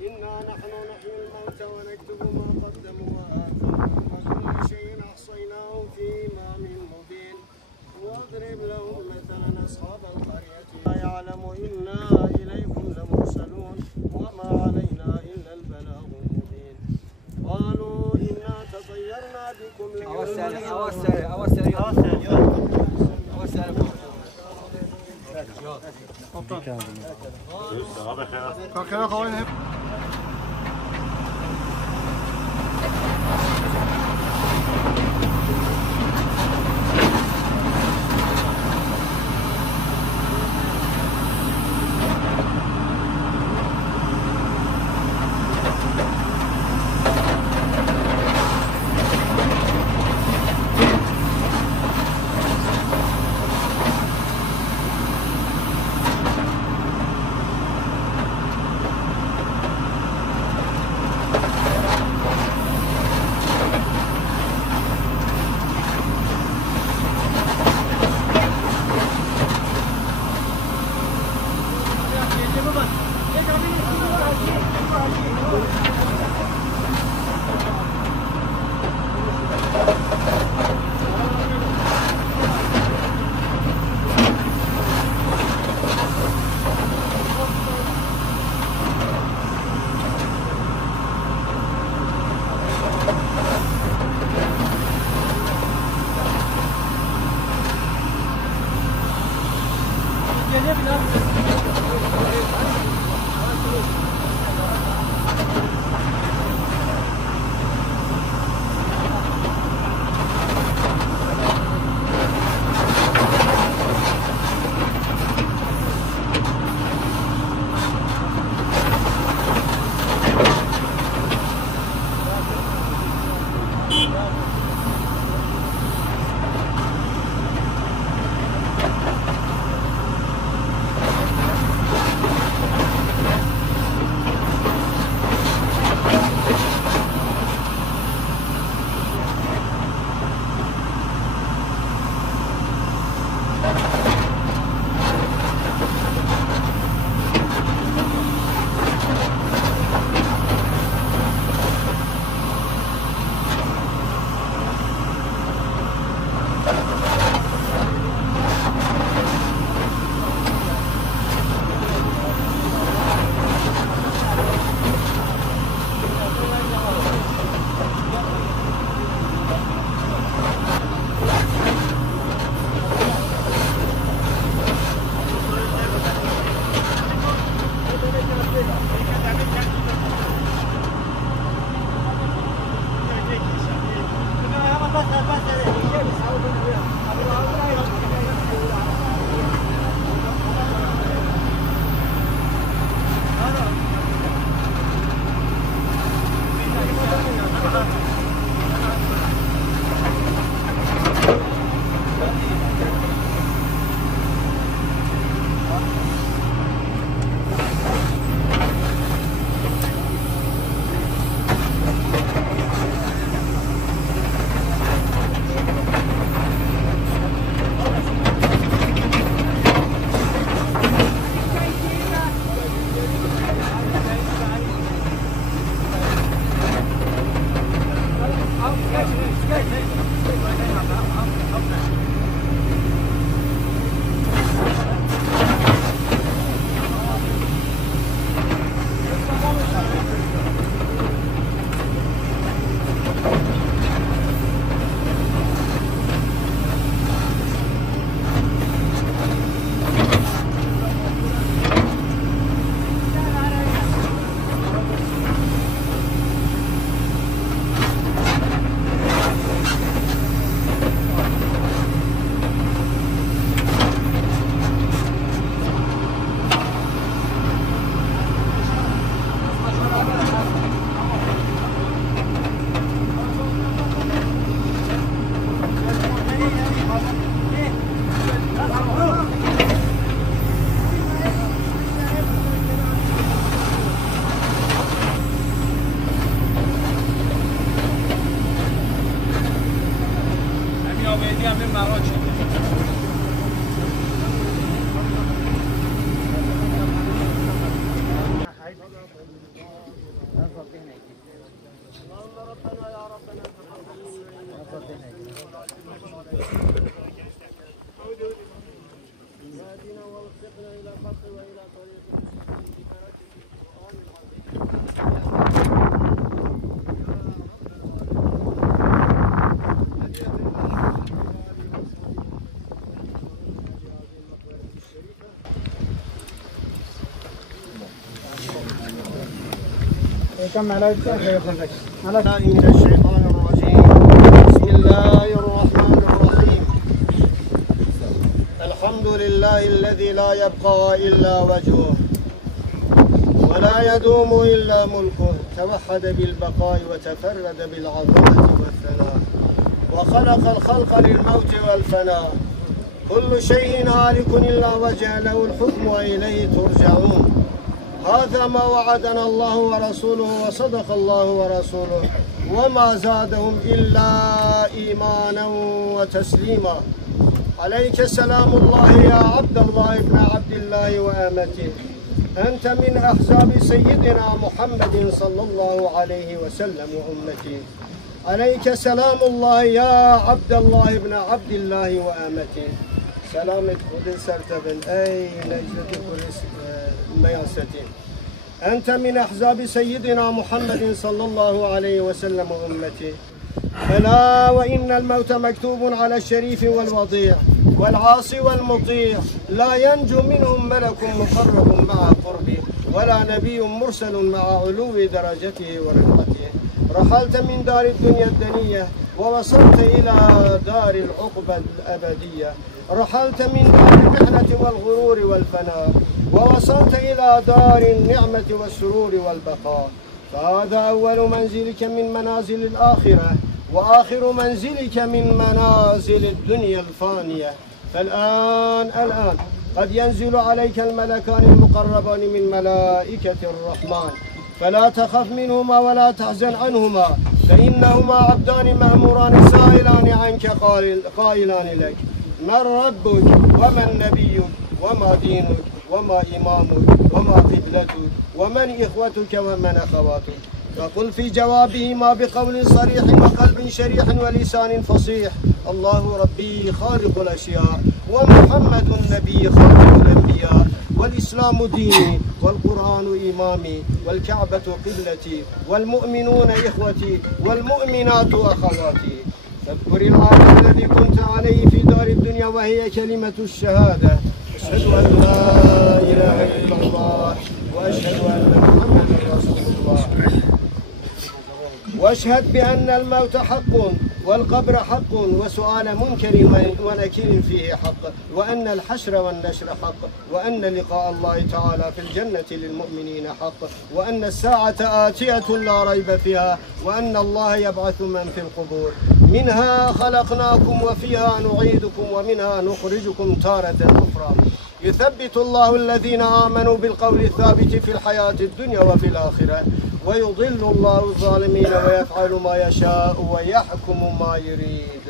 إنا نحن نحيي الموتى ونكتب ما قدموا وآثارهم وكل شيء أحصيناه في إمام مبين واضرب لهم مثلا أصحاب القرية لا يعلم إنا إليكم لمرسلون وما علينا إلا البلاغ المبين قالوا إنا تطيرنا بكم من الشيطان الرجيم. بسم الله الرحمن الرحيم. الحمد لله الذي لا يبقى إلا وجهه ولا يدوم إلا ملكه، توحد بالبقاء وتفرد بالعظمة والثناء، وخلق الخلق للموت والفناء. كل شيء هالك إلا وجهه، له الحكم وإليه ترجعون. هذا ما وعدنا الله ورسوله، وصدق الله ورسوله، وما زادهم إلا إيمانا وتسليما. عليك سلام الله يا عبد الله ابن عبد الله وآمته، أنت من أحزاب سيدنا محمد صلى الله عليه وسلم وأمته. عليك سلام الله يا عبد الله ابن عبد الله وآمته. سلامت خود سرتبن أي نجد كريس مياستين. أنت من أحزاب سيدنا محمد صلى الله عليه وسلم وأمته. فلا وإن الموت مكتوب على الشريف والوضيع، والعاصي والمطيع لا ينجو منهم ملك مقرب مع قربه، ولا نبي مرسل مع علو درجته ورفعته. رحلت من دار الدنيا الدنية ووصلت إلى دار العقبة الأبدية. رحلت من دار المحنة والغرور والفناء ووصلت إلى دار النعمة والسرور والبقاء. فهذا أول منزلك من منازل الآخرة، وآخر منزلك من منازل الدنيا الفانية. فالآن قد ينزل عليك الملكان المقربان من ملائكة الرحمن، فلا تخف منهما ولا تحزن عنهما، فإنهما عبدان مأموران سائلان عنك قائلان لك: من ربك ومن نبيك وما دينك وما إمامك وما قبلتك ومن إخوتك ومن أخواتك. فقل في جوابهما بقول صريح وقلب شريح ولسان فصيح: الله ربي خالق الأشياء، ومحمد النبي خاتم الأنبياء، والإسلام ديني، والقرآن إمامي، والكعبة قبلتي، والمؤمنون إخوتي، والمؤمنات أخواتي. فاذكر العالم الذي كنت عليه في دار الدنيا، وهي كلمة الشهادة: أشهد أن لا إله إلا الله، وأشهد أن محمدا رسول الله، واشهد بأن الموت حق، والقبر حق، وسؤال منكر ونكير فيه حق، وأن الحشر والنشر حق، وأن لقاء الله تعالى في الجنة للمؤمنين حق، وأن الساعة آتية لا ريب فيها، وأن الله يبعث من في القبور. منها خلقناكم وفيها نعيدكم ومنها نخرجكم تارة أخرى. يثبت الله الذين آمنوا بالقول الثابت في الحياة الدنيا وفي الآخرة، ويضل الله الظالمين ويفعل ما يشاء ويحكم ما يريد.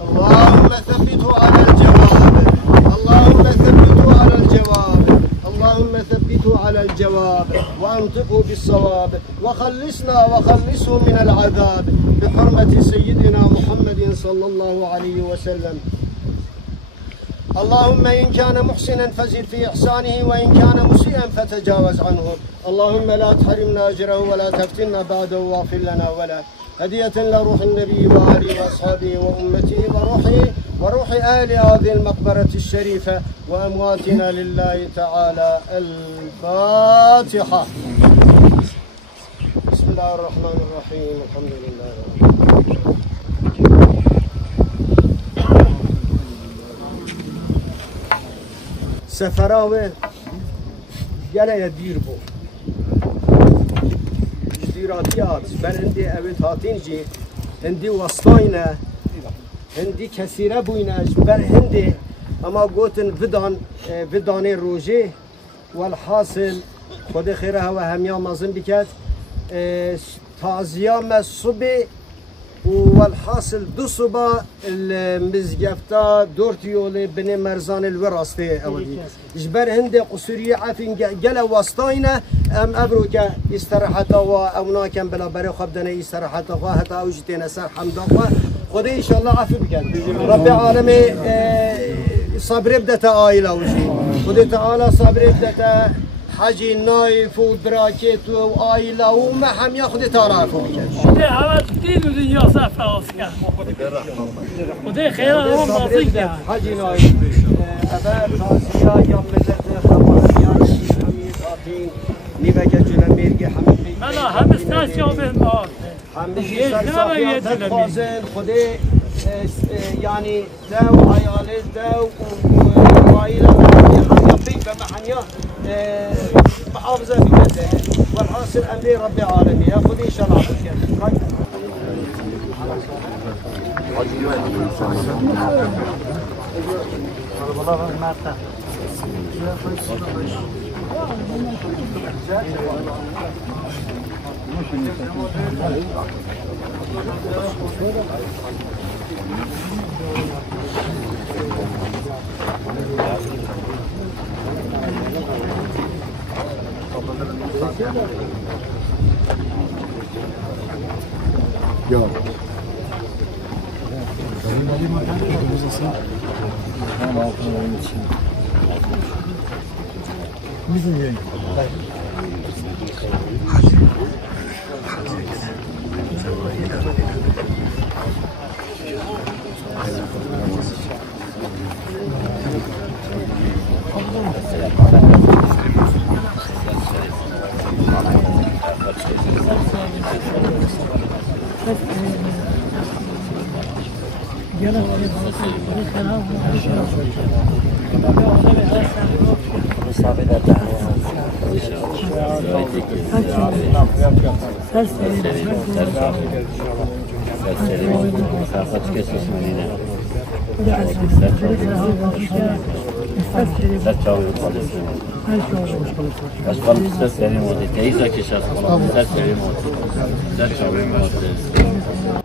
اللهم ثبته على الجواب، اللهم ثبته على الجواب، اللهم ثبته على الجواب، وأنطقه بالصواب، وخلصنا وخلصه من العذاب بحرمة سيدنا محمد صلى الله عليه وسلم. اللهم إن كان محسنا فزد في إحسانه، وإن كان مسيئا فتجاوز عنه. اللهم لا تحرمنا أجره ولا تفتنا بعده، واغفر لنا وله. هدية لروح النبي وآله وأصحابه وأمته وروح أهل هذه المقبرة الشريفة وأمواتنا لله تعالى. الفاتحة. بسم الله الرحمن الرحيم. الحمد لله رب العالمين. سفراوه گله دیر بو دیراتیات من اندی اوید هاتین جی اندی وسطاینه هندی کثیره بوینش بر هندی اما گوتن بدان روژه والحاصل خود خیره هوا همیا مازن بکد تازیام صبح والحاصل دو صبح المزجفتا دورتيول بني مرزان الوراسته اودي جبر هند قصوري عافين جل واسطاينه ام ابروك استراحتا واونا كان بلا بري خبدنا استراحتا حتى اوجتنا سر حمدا خدي ان شاء الله عفو بكن رب العالمين صبر بدت عائله وشي خدي تعالى صبر بدت حاجی نایف و براکت و آیله و هم یاخد تعرفو بکن. خدا هوا دین و دنیا سفر آسکن. خدا خیلی هم بازی کرد. حاجی نایف. اول تازیا یا ملت خواهیان همیز آتین نیمه که جلمیرگی همی. من همه سرشون به ما. همیشه سرشون خازن خدا یعنی دو عیاله دو و عائله هم بيت بمحنيا محافظة في كذا والحاصل أمري رب العالمين ياخذ إن شاء الله Ya. Bizim yeğen. Başkanım size serim oldu. Teyze kişi oldu. Size serim oldu. Size çağırayım oldu.